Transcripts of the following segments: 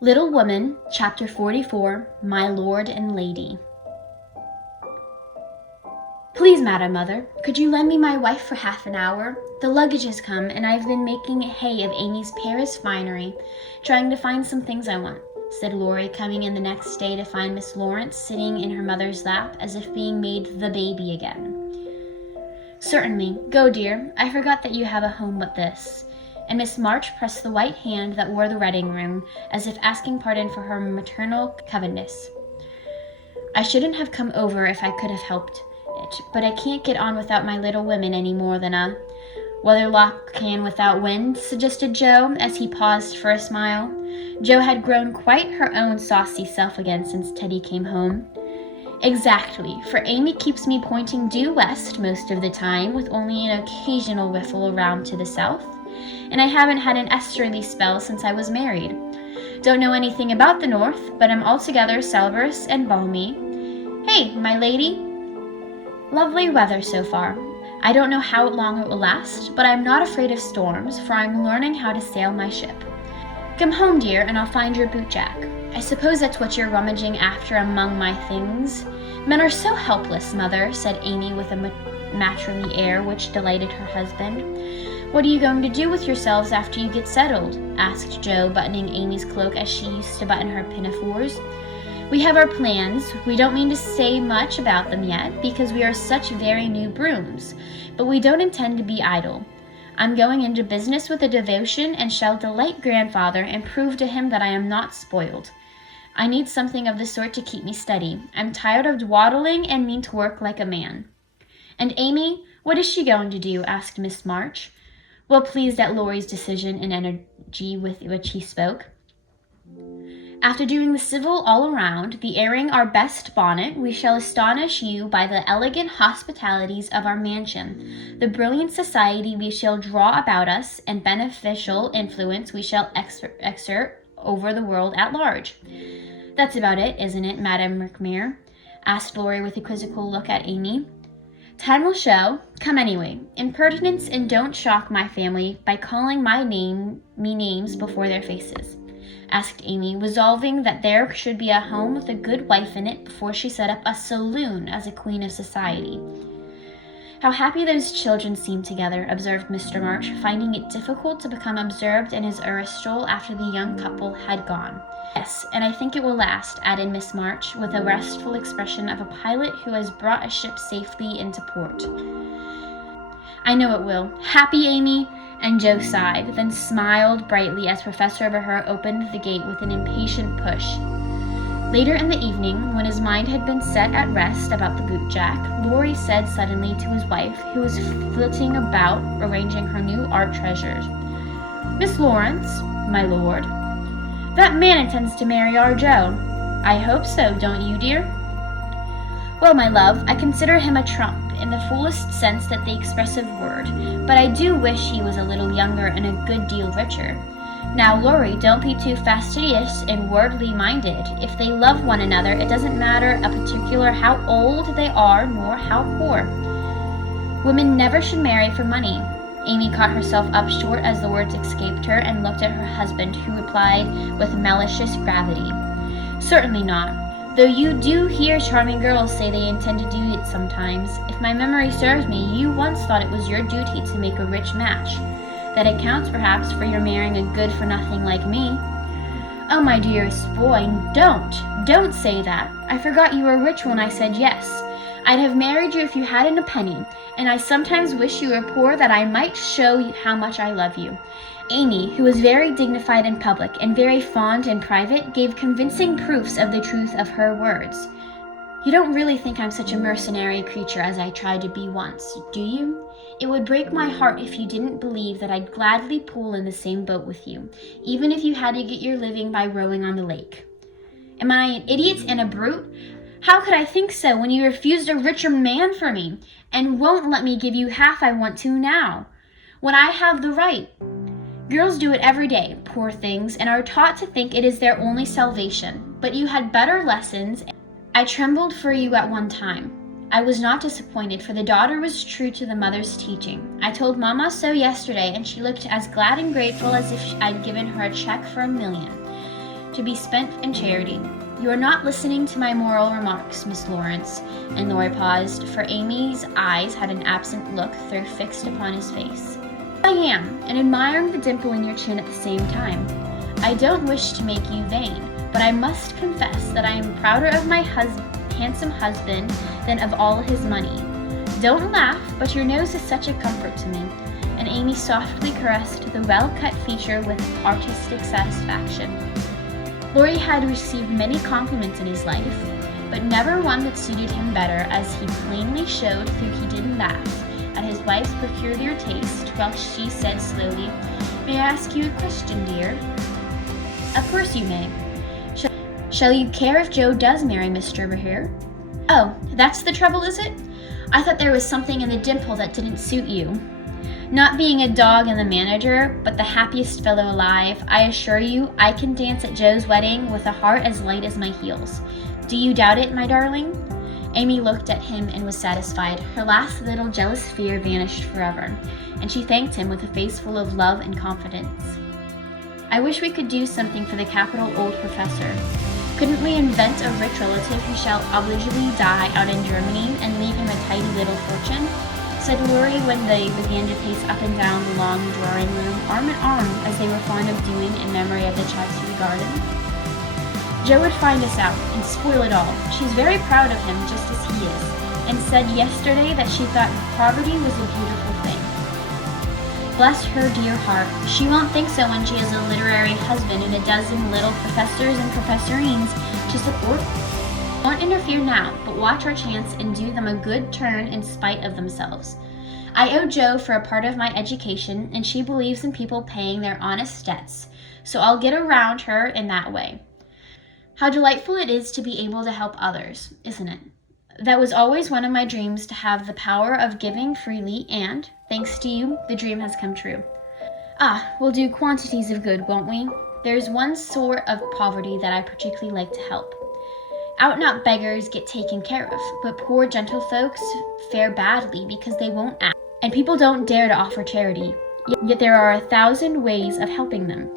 Little Woman, Chapter 44, My Lord and Lady. Please, Madam Mother, could you lend me my wife for half an hour? The luggage has come, and I've been making hay of Amy's Paris finery, trying to find some things I want, said Laurie, coming in the next day to find Miss Lawrence sitting in her mother's lap as if being made the baby again. Certainly. Go, dear. I forgot that you have a home but this. And Miss March pressed the white hand that wore the wedding ring, as if asking pardon for her maternal covetousness. I shouldn't have come over if I could have helped it, but I can't get on without my little women any more than a weatherlock can without wind, suggested Joe, as he paused for a smile. Joe had grown quite her own saucy self again since Teddy came home. Exactly, for Amy keeps me pointing due west most of the time, with only an occasional whiffle around to the south. And I haven't had an easterly spell since I was married. Don't know anything about the north, but I'm altogether salverous and balmy. Hey, my lady. Lovely weather so far. I don't know how long it will last, but I'm not afraid of storms, for I'm learning how to sail my ship. Come home, dear, and I'll find your bootjack. I suppose that's what you're rummaging after among my things. Men are so helpless, Mother, said Amy with a matronly air which delighted her husband. What are you going to do with yourselves after you get settled? Asked Joe, buttoning Amy's cloak as she used to button her pinafores. We have our plans. We don't mean to say much about them yet, because we are such very new brooms, but we don't intend to be idle. I'm going into business with a devotion and shall delight grandfather and prove to him that I am not spoiled. I need something of the sort to keep me steady. I'm tired of dawdling and mean to work like a man. And Amy, what is she going to do? Asked Miss March, well pleased at Laurie's decision and energy with which he spoke. After doing the civil all around, the airing our best bonnet, we shall astonish you by the elegant hospitalities of our mansion, the brilliant society we shall draw about us, and beneficial influence we shall exert over the world at large. That's about it, isn't it, Madame McMere? Asked Laurie with a quizzical look at Amy. Time will show. Come anyway. Impertinence, and don't shock my family by calling me names before their faces, asked Amy, resolving that there should be a home with a good wife in it before she set up a saloon as a queen of society. How happy those children seem together, observed Mr. March, finding it difficult to become absorbed in his Aristotle after the young couple had gone. Yes, and I think it will last, added Miss March, with a restful expression of a pilot who has brought a ship safely into port. I know it will. Happy, Amy? And Joe sighed, then smiled brightly as Professor Beher opened the gate with an impatient push. Later in the evening, when his mind had been set at rest about the bootjack, Laurie said suddenly to his wife, who was flitting about arranging her new art treasures, Miss Lawrence, my lord, that man intends to marry our Joe. I hope so, don't you, dear? Well, my love, I consider him a trump, in the fullest sense that the expressive word, but I do wish he was a little younger and a good deal richer. Now, Laurie, don't be too fastidious and worldly minded. If they love one another, it doesn't matter a particular how old they are nor how poor. Women never should marry for money. Amy caught herself up short as the words escaped her and looked at her husband, who replied with malicious gravity, Certainly not, though you do hear charming girls say they intend to do it sometimes. If my memory serves me, you once thought it was your duty to make a rich match. That accounts, perhaps, for your marrying a good-for-nothing like me. Oh, my dearest boy, don't say that. I forgot you were rich when I said yes. I'd have married you if you hadn't a penny, and I sometimes wish you were poor that I might show you how much I love you. Amy, who was very dignified in public and very fond in private, gave convincing proofs of the truth of her words. You don't really think I'm such a mercenary creature as I tried to be once, do you? It would break my heart if you didn't believe that I'd gladly pull in the same boat with you, even if you had to get your living by rowing on the lake. Am I an idiot and a brute? How could I think so when you refused a richer man for me, and won't let me give you half I want to now, when I have the right? Girls do it every day, poor things, and are taught to think it is their only salvation. But you had better lessons. I trembled for you at one time. I was not disappointed, for the daughter was true to the mother's teaching. I told Mama so yesterday, and she looked as glad and grateful as if I'd given her a check for $1 million. to be spent in charity. You are not listening to my moral remarks, Miss Lawrence. And Laurie paused, for Amy's eyes had an absent look fixed upon his face. I am, and admiring the dimple in your chin at the same time. I don't wish to make you vain, but I must confess that I am prouder of my handsome husband than of all his money. Don't laugh, but your nose is such a comfort to me. And Amy softly caressed the well-cut feature with artistic satisfaction. Laurie had received many compliments in his life, but never one that suited him better, as he plainly showed through he didn't laugh at his wife's peculiar taste, while she said slowly, "May I ask you a question, dear?" "Of course you may. Shall you care if Joe does marry Mr. Behar?" "Oh, that's the trouble, is it? I thought there was something in the dimple that didn't suit you." "Not being a dog and the manager, but the happiest fellow alive, I assure you I can dance at Joe's wedding with a heart as light as my heels. Do you doubt it, my darling?" Amy looked at him and was satisfied. Her last little jealous fear vanished forever, and she thanked him with a face full of love and confidence. "I wish we could do something for the capital old professor. Couldn't we invent a rich relative who shall obligatory die out in Germany and leave him a tidy little fortune?" said Laurie when they began to pace up and down the long drawing room, arm in arm, as they were fond of doing in memory of the Chelsea garden. "Joe would find us out and spoil it all. She's very proud of him just as he is, and said yesterday that she thought poverty was a beautiful thing." "Bless her dear heart, she won't think so when she has a literary husband and a dozen little professors and professorines to support. Won't interfere now, but watch our chance and do them a good turn in spite of themselves. I owe Joe for a part of my education, and she believes in people paying their honest debts, so I'll get around her in that way. How delightful it is to be able to help others, isn't it? That was always one of my dreams, to have the power of giving freely, and, thanks to you, the dream has come true. Ah, we'll do quantities of good, won't we? There's one sort of poverty that I particularly like to help. Out-and-out beggars get taken care of, but poor gentlefolks fare badly because they won't ask, and people don't dare to offer charity. Yet there are 1,000 ways of helping them,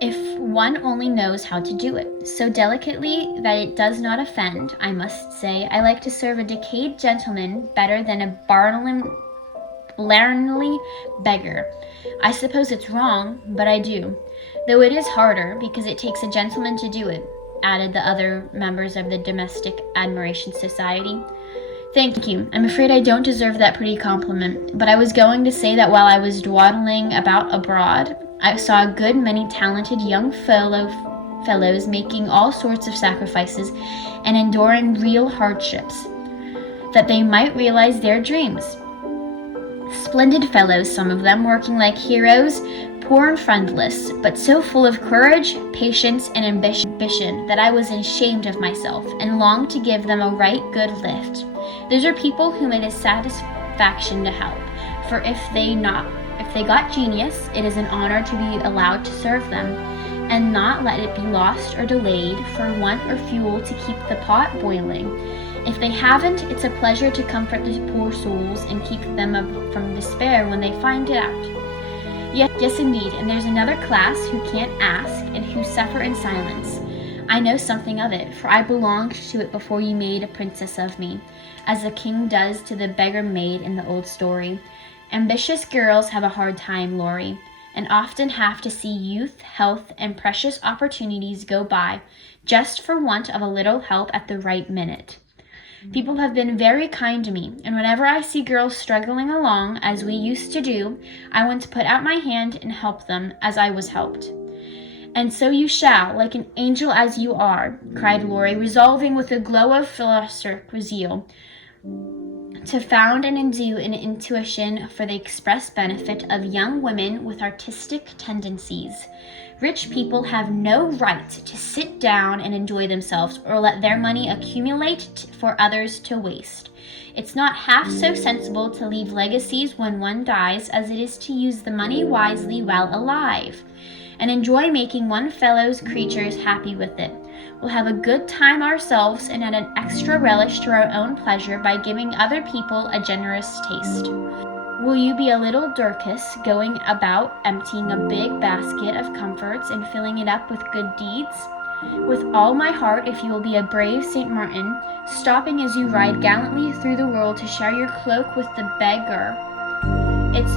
if one only knows how to do it. So delicately that it does not offend, I must say, I like to serve a decayed gentleman better than a blarenly beggar. I suppose it's wrong, but I do, though it is harder because it takes a gentleman to do it," added the other members of the Domestic Admiration Society. "Thank you. I'm afraid I don't deserve that pretty compliment, but I was going to say that while I was dawdling about abroad, I saw a good many talented young fellows making all sorts of sacrifices and enduring real hardships, that they might realize their dreams. Splendid fellows, some of them, working like heroes, poor and friendless, but so full of courage, patience, and ambition that I was ashamed of myself and longed to give them a right good lift. Those are people whom it is satisfaction to help, for if they got genius, it is an honor to be allowed to serve them, and not let it be lost or delayed for want or fuel to keep the pot boiling. If they haven't, it's a pleasure to comfort the poor souls and keep them from despair when they find it out. Yes, indeed, and there's another class who can't ask and who suffer in silence. I know something of it, for I belonged to it before you made a princess of me, as the king does to the beggar maid in the old story. Ambitious girls have a hard time, Laurie, and often have to see youth, health, and precious opportunities go by just for want of a little help at the right minute. People have been very kind to me, and whenever I see girls struggling along, as we used to do, I want to put out my hand and help them as I was helped." "And so you shall, like an angel as you are," cried Laurie, resolving with a glow of philosophic zeal to found and endue an intuition for the express benefit of young women with artistic tendencies. "Rich people have no right to sit down and enjoy themselves, or let their money accumulate for others to waste. It's not half so sensible to leave legacies when one dies as it is to use the money wisely while alive, and enjoy making one fellow's creatures happy with it. We'll have a good time ourselves and add an extra relish to our own pleasure by giving other people a generous taste. Will you be a little Dorcas, going about emptying a big basket of comforts and filling it up with good deeds? With all my heart, if you will be a brave St. Martin, stopping as you ride gallantly through the world to share your cloak with the beggar. It's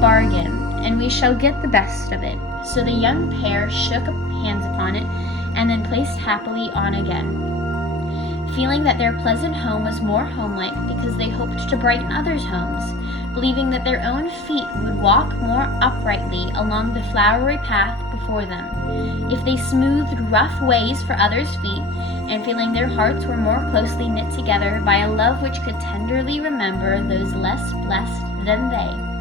bargain, and we shall get the best of it." So the young pair shook hands upon it, and then placed happily on again, feeling that their pleasant home was more homelike because they hoped to brighten others' homes, believing that their own feet would walk more uprightly along the flowery path before them, if they smoothed rough ways for others' feet, and feeling their hearts were more closely knit together by a love which could tenderly remember those less blessed than they.